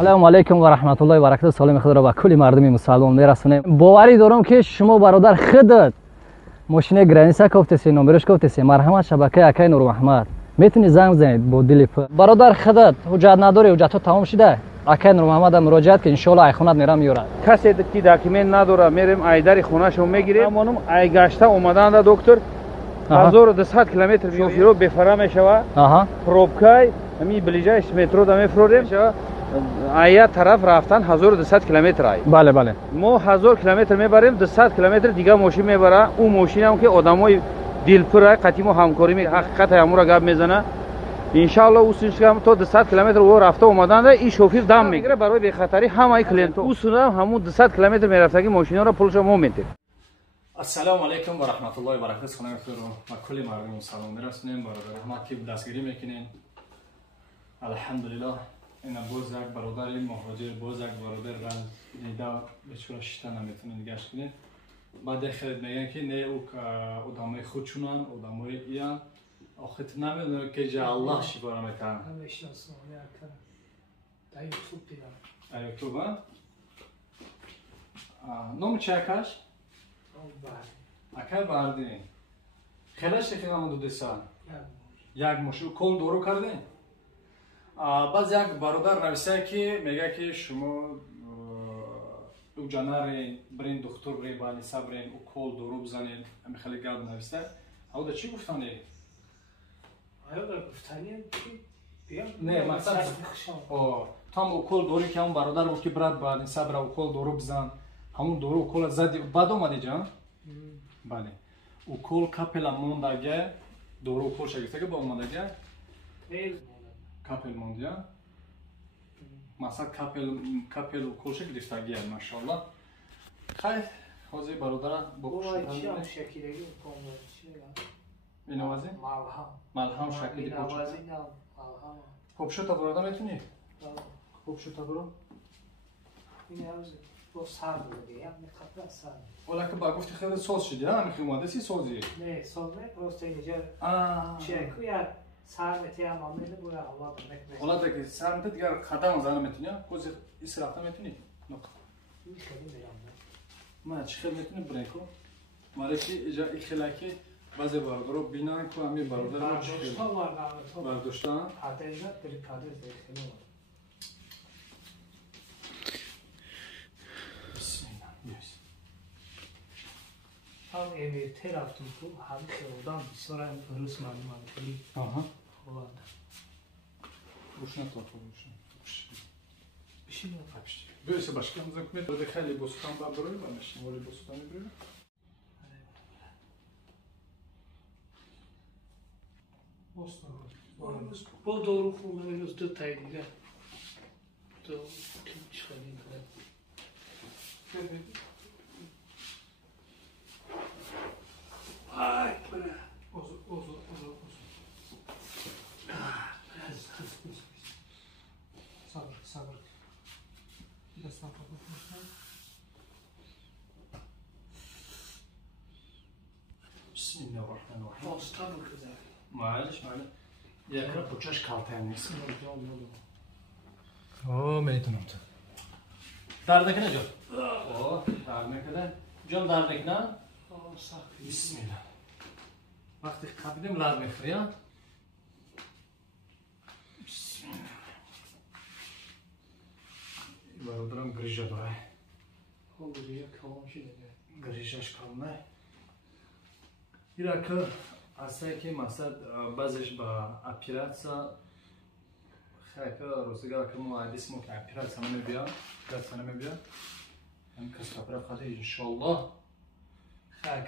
سلام علیکم و رحمت الله و برکاته. سلام خود را به کل مردم مسلمان میرسونم. باوری دارم که شما برادر خودت ماشین گرانیسا گفتسی، نمبرش گفتسی، مرحمت شبکه اکای نور محمد میتونی زنگ بزنید با دل برادر خودت حجت نداری، حجت تمام شده، اکای نور محمد مراجعت که ان شاء الله ای خونت میرم میاره. کسی که داکیومنت نداره میریم ایدر خونه شو میگیریم. همونم ای گشته اومدن دکتر 1200 کیلومتر شوفیرو بفرا میشوه. پروبکای می بلیجایش مترو دا میفروریم. آیا طرف رفتن 1200 کیلومتر ای. بله بله. ما 1000 کیلومتر میبریم، 200 کیلومتر دیگه ماشین میبره. اون ماشین هم که آدمای دلپر قطعی ما همکاری می حقیقت همورا گپ میزنه. ان شاء الله اوسش که تو 200 کیلومتر و رفته اومدن این شوفیر دم میگیره برای بی خطری همه کلینت اوسنا همون 200 کیلومتر میرفته که ماشینا رو پولش مومنت. السلام علیکم و رحمت الله و برکاته. سلام خیر و کلی مردم سلام میرسونیم. برادر احمد که دستگیری میکنین الحمدلله. این باز یک برادر مهاجر، باز یک برادر رنج نیدا بچورا شتا نمیتونه نگاش کنه. بعد خیلی میگن که نه او آدمای خودشونن، آدمای ایان آخت نمیدونه که جا الله شفا را میتونه. همیشه سوال کردم. در یوتیوب دیدم. در یوتیوب ها؟ نام چه اکاش؟ اکای باردین. خیلی شکل هم دو سال. یک مشو کل دورو کردین. باز یک برادر نوشته که میگه که شما او جانر برین دکتر برین بالینسا برین او کل دورو بزنین. همین خیلی گرد نوشته. او دا چی گفتنی؟ آیا گفتنی بیام؟ نه مثلا تو هم او کل دوری که همون برادر بود که برات بالینسا برا او کل دورو بزن. همون دورو او کل زدی بعد اومدی جان؟ بله. او کل کپل موندگه دورو او کل شگفته که با اومدگه؟ کپل موندیا؟ مثلا کپل او کل شکل گرفتگیه ماشاءالله. خیلی حاضر برادر بکشید. چی هم شکلگی کنم چی؟ این آوازی؟ ملهم شکلی کوچه. خوب شد تا برادر میتونی؟ خوب شد تا برو؟ این آوازی با سر بوده یا میخواد سر. ولی که با گفتی خیلی سوز شدی ها میخوای اومده سی سوزی؟ نه سوز نه پروسته اینجا. چه کویا سر میتی هم آمیده بود الله بنک. ولی دیگه سر میتی دیگر قدم زنم میتونی؟ کوزی ایست رفته میتونی؟ نه. میخوام میرم. ما چه خیلی میتونی برینکو؟ ولی که اینجا خیلی بعضی برادرها بینن که همین برادر ما چیه؟ برداشتن؟ پادرزات داری پادرز خیلی. بسم الله. یس. هم امیرته رفتم تو همیشه آدم بسیار روز معلومه خیلی. خوبه. روشن تا روشن. بشین. بیایید başka مزاک می‌داره خیلی بوستان ببره باشیم ولی بوستان می‌بره. با دورو خونه اینوز دو تای دیگه دو چی خیلی کنه آی کنه اوزو صبر دست نفر بکنم بسم الله الرحمن الرحیم باستان رو کده معلش یک را پوچش کالتای نیست میتونم تو درد نکنه جان درد نکنه جان درد نکنه بسم الله وقتی قبیدیم لرد میخوری بسم الله برادرم گریجا داره گریجا کلام شده گریجاش کلمه ایرا که اصلا که مثلا بعضش با اپیراتسا خیلی روزگار که ما عادیس مو که اپیراتسا نمیبیا اپیراتسا نمیبیا هم کسب اپیرات خواهد انشالله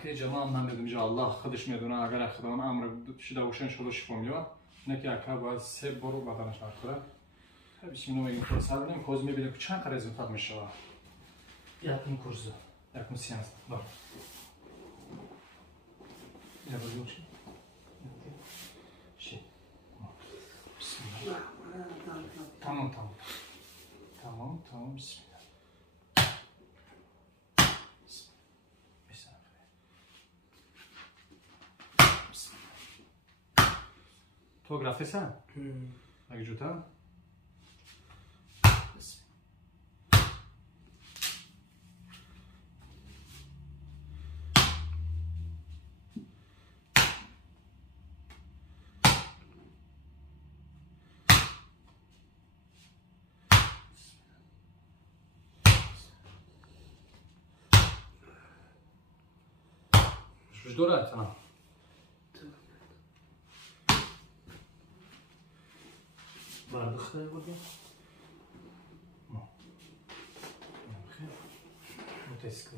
خیلی جماعت من بدم جا الله خودش میدونه اگر خدا اون امر شده باشه انشالله شفا میاد نه که اکا باید 3 برو بدنش کرده بسم الله میگیم فرصت بدیم کوز میبینیم که چند قرار رزولتات میشه یکم کورس یکم سیانس بله یا بگوش شی بسم الله تمام بسم الله بسم الله تو گرفته سن؟ اگه جوتا؟ بسم الله وجدورات ها بعد بخير بودي بخير وتسك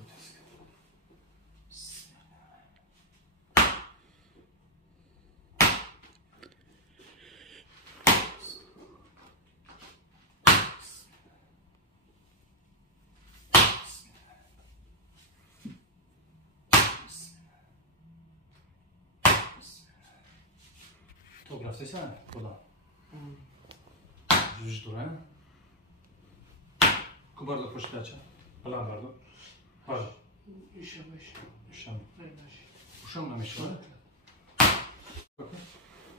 تو گرفته سن خدا جوش دوره کو برده پشت بچه بلند برده برده ایشم نمیشه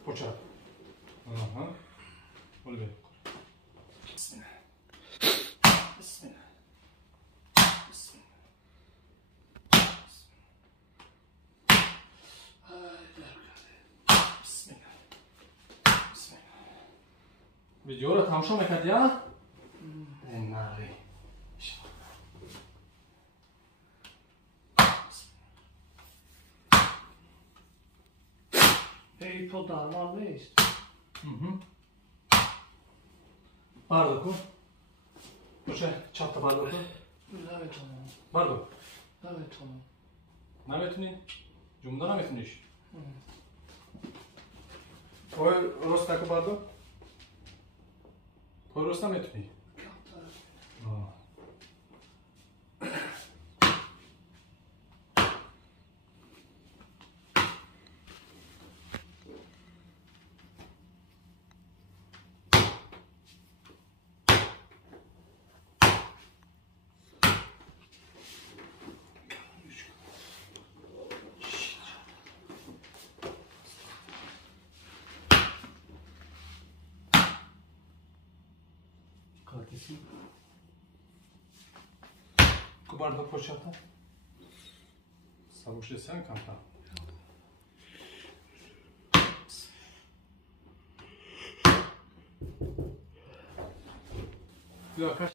پوچه ها ولی بید بسم الله بسم الله بسم الله بسم الله بسم الله ویدیو رو تماشا میکردی ها؟ نری Hey, put that on waist. برده کن باشه چپ تا برده کن نمیتونم برده نمیتونم نمیتونی؟ جمعه نمیتونیش پای راست نکن برده پای راست نمیتونی Kardeşim. Kubarda poşata. Savuş desen kampa. Ya kaç.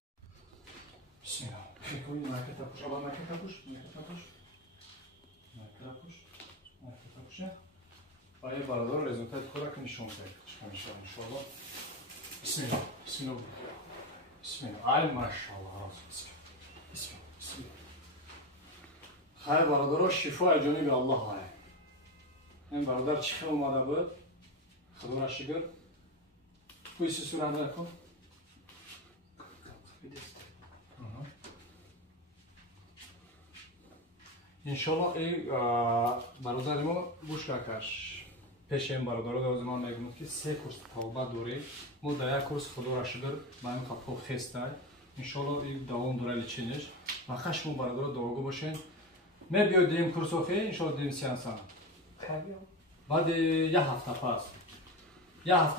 Bismillah. Koy market tapuş. Aba market tapuş. Market tapuş. Market tapuş. Market tapuş. Ayı barador rezultat korak nişan ver. İnşallah. Bismillah. Bismillah. Bismillah. Ay maşallah. Bismillah. Bismillah. Hay barador şifa econi bir Allah hay. Hem barador çıkılmadı bu. Xudura şükür. Bu işi sürende kıl. İnşallah برادرمو گوش کاش پیش این برادر لازم میگم که 3 کورس توبه دوره مو در یک کورس خدا را شکر من خب خسته ان شاء الله این دوام دوره لچینش و خش مو برادر دوگو باشین من بیایم کورس اوفه ان شاء الله دیم سیانس بعد یه هفته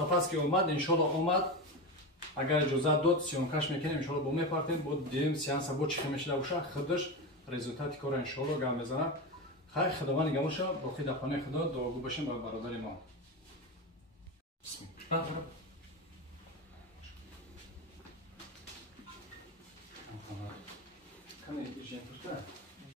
پس که اومد ان شاء الله اومد اگر اجازه داد سیانکش میکنیم ان شاء الله با میپارتیم با دیم سیانس با چی میشه باشه خودش результати кора иншаллоҳ гам мезанам. Хай худовани гамоша боқи дар хонаи худо дуогӯ бошем ба бародари мо. Каме ижен турта.